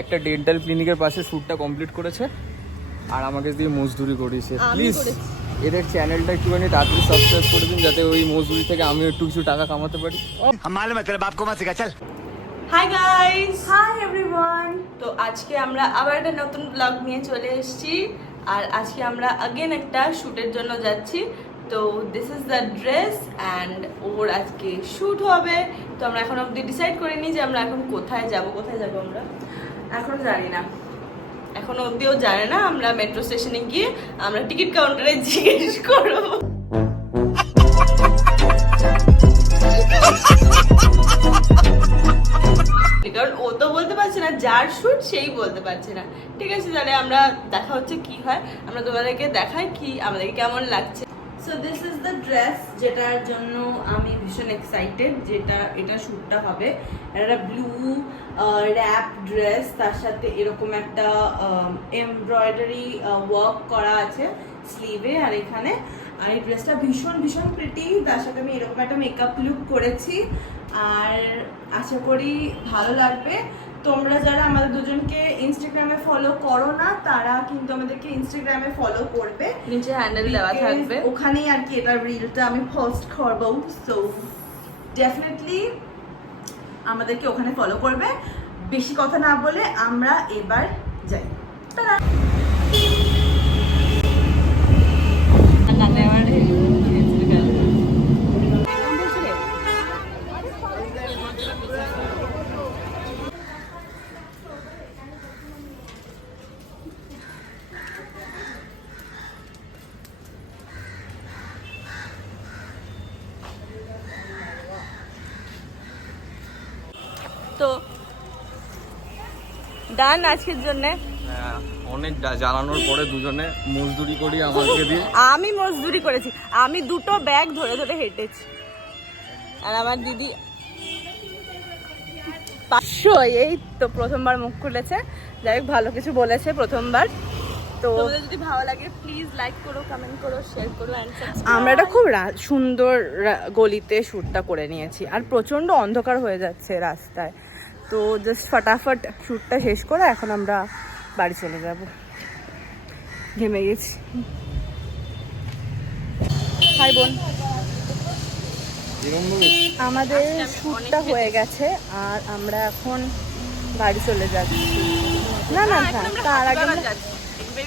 একটা ডেন্টাল ক্লিনিকের পাশে শ্যুটটা কমপ্লিট করেছে আর আমাকে দিয়ে মজদুরি করিয়েছে। প্লিজ এদের চ্যানেলটা একটুখানি তাড়াতাড়ি সাবস্ক্রাইব করে দিন যাতে ওই মজদুরি থেকে আমিও একটু কিছু টাকা কামাতে পারি। Hi guys, hi everyone. তো আজকে আমরা আবার একটা নতুন ব্লগ নিয়ে চলে এসেছি আর আজকে আমরা আগেন একটা শ্যুটের জন্য যাচ্ছি। তো this is the dress and ওর আজকে শ্যুট হবে। তো আমরা এখন অবধি ডিসাইড করিনি যে আমরা এখন কোথায় যাব আমরা এখনো জানি না, এখনো অবধিও জানে না। আমরা মেট্রো স্টেশনে গিয়ে আমরা টিকিট কাউন্টারে জিজ্ঞেস করবো। কারণ ও তো বলতে পারছে না, যার শুট সেই বলতে পারছে না। ঠিক আছে, তাহলে আমরা দেখা হচ্ছে কি হয়, আমরা তোমাদেরকে দেখাই কি আমাদেরকে কেমন লাগছে। So this is the dress যেটার জন্য আমি ভীষণ এক্সাইটেড, এটা শ্যুটটা হবে। একটা ব্লু র্যাপ ড্রেস, তার সাথে এরকম একটা এমব্রয়ডারি ওয়ার্ক করা আছে স্লিভে আর এখানে। আর এই ড্রেসটা ভীষণ ভীষণ প্রিটি। তার সাথে আমি এরকম একটা মেকআপ লুক করেছি আর আশা করি ভালো লাগবে। তোমরা যারা আমাদের দুজনকে ইনস্টাগ্রামে ফলো করো না তারা কিন্তু আমাদেরকে ইনস্টাগ্রামে ফলো করবে, নিচে হ্যান্ডেল দেওয়া থাকবে, ওখানেই আর কি এটার রিলটা আমি পোস্ট করবো। সো ডেফিনেটলি আমাদেরকে ওখানে ফলো করবে। বেশি কথা না বলে আমরা এবার যাই। তারা তো ডান আজকের জন্য। অনেক জানানোর পরে দুজনে মজদুরি করি আমাকে দিয়ে। আমি মজদুরি করেছি, আমি দুটো ব্যাগ ধরে ধরে হেঁটেছি আর আমার দিদি 500। এই তো প্রথমবার মুখ খুলেছে, যাই হোক ভালো কিছু বলেছে প্রথমবার। তো যদি ভালো লাগে প্লিজ লাইক করো, কমেন্ট করো, শেয়ার করো এন্ড সাবস্ক্রাইব। আমরা এটা খুব সুন্দর গলিতে শ্যুটটা করে নিয়েছি আর প্রচন্ড অন্ধকার হয়ে যাচ্ছে রাস্তায়। তো জাস্ট ফটাফট শ্যুটটা শেষ করে এখন আমরা বাড়ি চলে যাব। ঘেমে গেছি। হাই বোন, আমাদের শ্যুটটা হয়ে গেছে আর আমরা এখন বাড়ি চলে যাচ্ছি। না না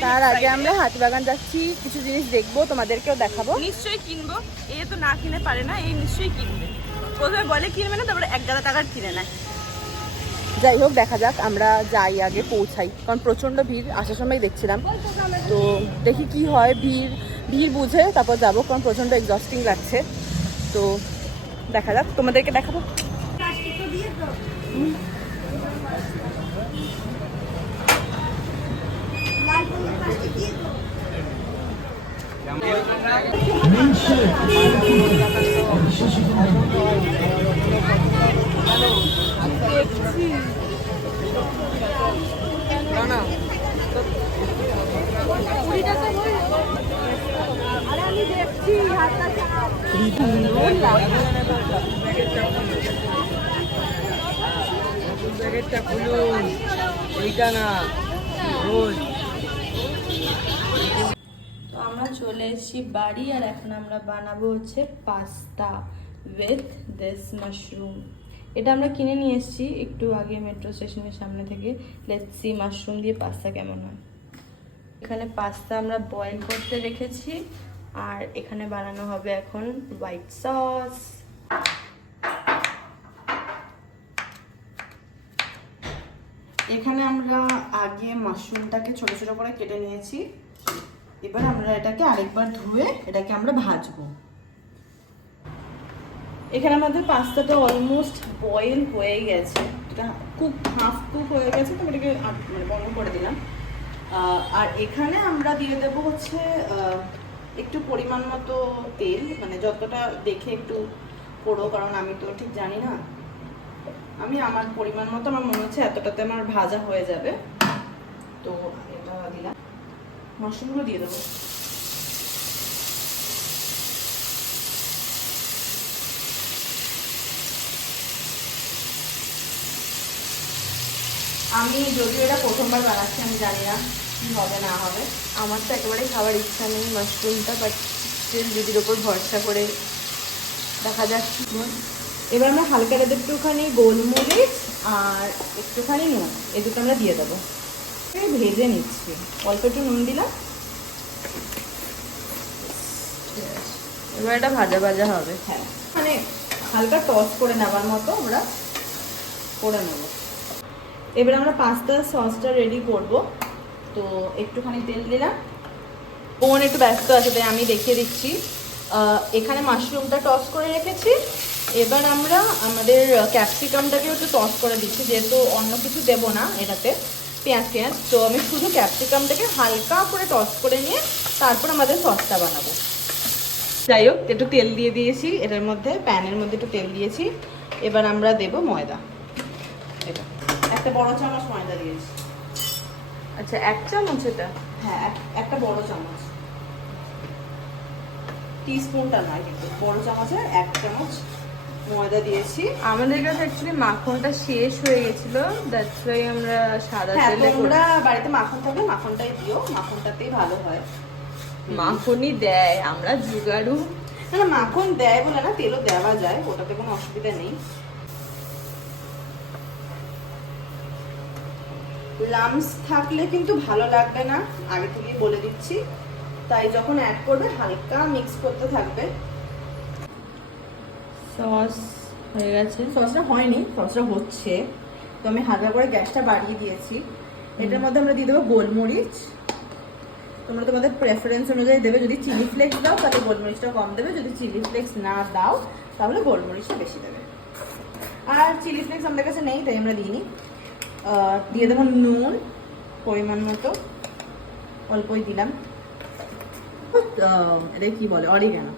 তার আগে আমরা হাতিবাগান যাচ্ছি, কিছু জিনিস দেখবো, তোমাদেরকেও দেখাবো। নিশ্চয়ই কিনবো, এ তো না কিনে পারে না, এই নিশ্চয়ই কিনবে। প্রথমে বলে কিনবে না, তারপরে 1,000 টাকার কিনে নেয়। যাই হোক দেখা যাক, আমরা যাই আগে পৌঁছাই, কারণ প্রচণ্ড ভিড়। আসার সময় দেখছিলাম, তো দেখি কি হয়। ভিড় বুঝে তারপর যাবো, কারণ প্রচণ্ড এক্সস্টিং লাগছে। তো দেখা যাক, তোমাদেরকে দেখাবো। আমরা চলে এসেছি বাড়ি আর এখন আমরা বানাবো হচ্ছে পাস্তা উইথ দিস মাশরুম। এটা আমরা কিনে নিয়ে এসেছি একটু আগে মেট্রো স্টেশনের সামনে থেকে। লেটস সি মাশরুম দিয়ে পাস্তা কেমন হয়। এখানে পাস্তা আমরা বয়েল করতে রেখেছি আর এখানে বানানো হবে এখন হোয়াইট সস। এখানে আমরা আগে মাশরুমটাকে ছোট ছোট করে কেটে নিয়েছি। এবার আমরা এটাকে আরেকবার ধুয়ে এটাকে আমরা ভাজবো। এখানে আমাদের পাস্তাটা অলমোস্ট বয়েল হয়ে গেছে, এটা হাফ কুক হয়ে গেছে। তো এটাকে বন্ধ করে দিলাম। আর এখানে আমরা দিয়ে দেবো হচ্ছে একটু পরিমাণ মতো তেল, মানে যতটা দেখে একটু করো, কারণ আমি তো ঠিক জানি না। আমি আমার পরিমাণ মতো, আমার মনে হচ্ছে এতটাতে আমার ভাজা হয়ে যাবে। তো এটা দিলাম, মাশরুমগুলো দিয়ে দেবো। আমি যদিও এটা প্রথমবার বানাচ্ছি, আমি জানি না কি হবে না হবে। আমার তো একেবারে খাওয়ার ইচ্ছা নেই মাশরুমটা, বাট স্টিল দিদির ওপর ভরসা করে দেখা যাক। এবার আমরা হালকা একটুখানি গোলমরিচ আর একটুখানি নুন, এই দুটো আমরা দিয়ে দেবো। ভেজে নিচ্ছি, অল্প একটু নুন দিলাম। এবার এটা ভাজা ভাজা হবে। হ্যাঁ, মানে হালকা টস করে নেওয়ার মতো আমরা করে নেব। এবার আমরা পাস্তা সসটা রেডি করব। তো একটুখানি তেল দিলাম। বোন একটু ব্যস্ত আছে তাই আমি দেখিয়ে দিচ্ছি। এখানে মাশরুমটা টস করে রেখেছি। এবার আমরা আমাদের ক্যাপসিকামটাকেও একটু টস করে দিচ্ছি, যেহেতু অন্য কিছু দেবো না এটাতে, পেঁয়াজ। তো আমি শুধু ক্যাপসিকামটাকে হালকা করে টস করে নিয়ে তারপর আমাদের সসটা বানাবো। যাই হোক, একটু তেল দিয়ে দিয়েছি এটার মধ্যে, প্যানের মধ্যে একটু তেল দিয়েছি। এবার আমরা দেব ময়দা। এটা একটা বড় চামচ ময়দা দিয়েছি। আচ্ছা, 1 চামচ এটা? হ্যাঁ, একটা বড় চামচ, টিস্পুনটা নয় কিন্তু, বড় চামচে 1 চামচ ময়দা দিয়েছি। আমাদের কাছে অ্যাকচুয়ালি মাখনটা শেষ হয়ে গেছিল, দ্যাটস ওয়াই আমরা সাদা তেলে। তোমরা বাড়িতে মাখন থাকলে মাখনটাই দিও, মাখনটাতেই ভালো হয়। মাখনই দেয়, আমরা জুগাড়ু। না, মাখন দেয় বলে না, তেলও দেওয়া যায়, ওটাতে কোনো অসুবিধা নেই। লামস থাকলে কিন্তু ভালো লাগবে না, আগে থেকেই বলে দিচ্ছি। তাই যখন অ্যাড করবে হালকা মিক্স করতে থাকবে। সস হয়ে গেছে। সসটা হয়নি, সসটা হচ্ছে। তো আমি হালকা করে গ্যাসটা বাড়িয়ে দিয়েছি। এটার মধ্যে আমরা দিয়ে দেবো গোলমরিচ। তোমরা তোমাদের প্রেফারেন্স অনুযায়ী দেবে। যদি চিলি ফ্লেক্স দাও তাহলে গোলমরিচটা কম দেবে, যদি চিলি ফ্লেক্স না দাও তাহলে গোলমরিচটা বেশি দেবে। আর চিলি ফ্লেক্স আমাদের কাছে নেই তাই আমরা দিইনি। দিয়ে দেবো নুন পরিমাণ মতো, অল্পই দিলাম। এটা কি বলে, অরিগানো।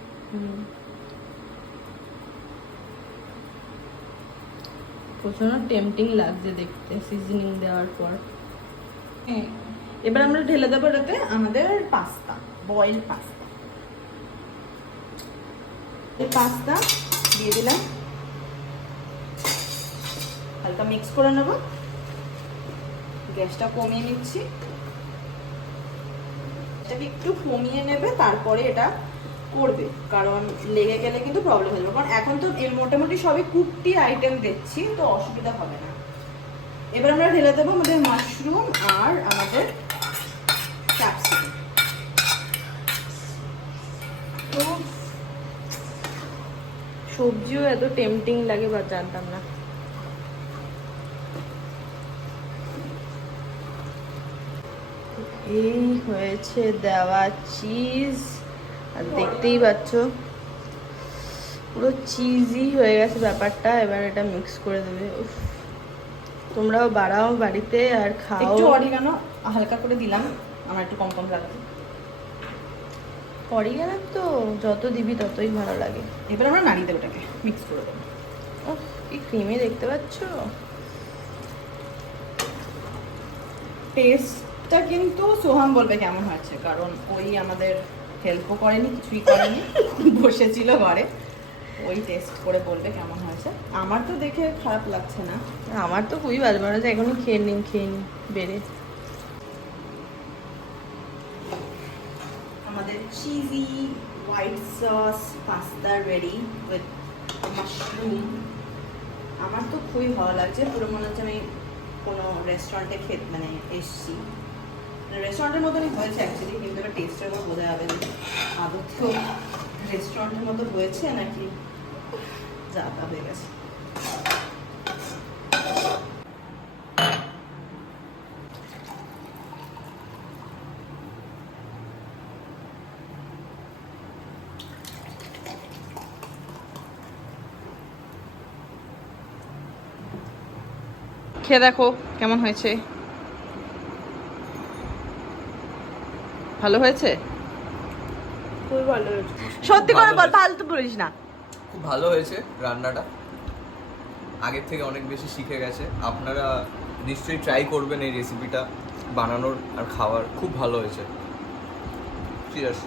প্রচন্ড টেম্পটিং লাগছে দেখতে সিজনিং দেওয়ার পর। এবার আমরা ঢেলে দেবো এটাতে আমাদের পাস্তা, বয়েল পাস্তা। এই পাস্তা দিয়ে দিলাম, হালকা মিক্স করে নেব। গ্যাসটা কমিয়ে নিচ্ছি, এটাকে একটু কমিয়ে নেবে তারপরে এটা করবে, কারণ লেগে গেলে কিন্তু প্রবলেম হয়ে যাবে। কারণ এখন তো মোটামুটি সবই কুকটি আইটেম দিচ্ছি, তো অসুবিধা হবে না। এবার আমরা ঢেলে দেবো আমাদের মাশরুম আর আমাদের ক্যাপসিকাম। তো সবজিও এত টেম্পটিং লাগে বা জানতাম না। এই হয়েছে দেওয়া চিজ, আর দেখতেই পাচ্ছ পুরো চিজি হয়ে গেছে ব্যাপারটা। এবার এটা মিক্স করে দেবে। তোমরাও বাড়াও বাড়িতে আর খাও। একটু অরিগানো হালকা করে দিলাম, আমার একটু কম লাগবে। অরিগানো তো যত দিবি ততই ভালো লাগে। এবার আমরা নাড়িয়ে দেবো, ওটাকে মিক্স করে দেবো। কি ক্রিমি দেখতে পাচ্ছ। টেস্টটা কিন্তু সোহাম বলবে কেমন হয়েছে, কারণ ওই আমাদের হেল্পও করেনি, কিছুই করেনি, বসেছিল ঘরে। ওই টেস্ট করে বলবে কেমন হয়েছে। আমার তো দেখে খারাপ লাগছে না, আমার তো খুবই ভালো মনে হচ্ছে। এখনই খেয়ে নিন বেড়ে। আমাদের cheesy white sauce pasta ready with mushroom. আমার তো খুবই ভালো লাগছে, পুরো মনে হচ্ছে আমি কোনো রেস্টুরেন্টে মানে এসছি। রেস্টুরেন্টের মতনই হয়েছে অ্যাকচুয়ালি, কিন্তু এটা টেস্টের মতো বোঝা যাবে না আদতেও রেস্টুরেন্টের মতো হয়েছে নাকি যা তা হয়ে গেছে। খেয়ে দেখো কেমন হয়েছে। ভালো হয়েছে? খুব ভালো হয়েছে, সত্যি করে বল, ফালতু বলিস না। খুব ভালো হয়েছে রান্নাটা, আগের থেকে অনেক বেশি শিখে গেছে। আপনারা নিশ্চয়ই ট্রাই করবেন এই রেসিপিটা বানানোর আর খাওয়ার। খুব ভালো হয়েছে। চিয়ার্স।